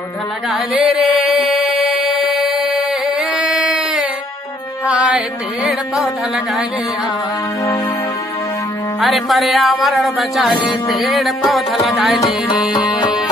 पौधा लगाले रे, हाय पेड़ पौधा लगाले अरे पर्यावरण बचाले पेड़ पौधा लगाले रे।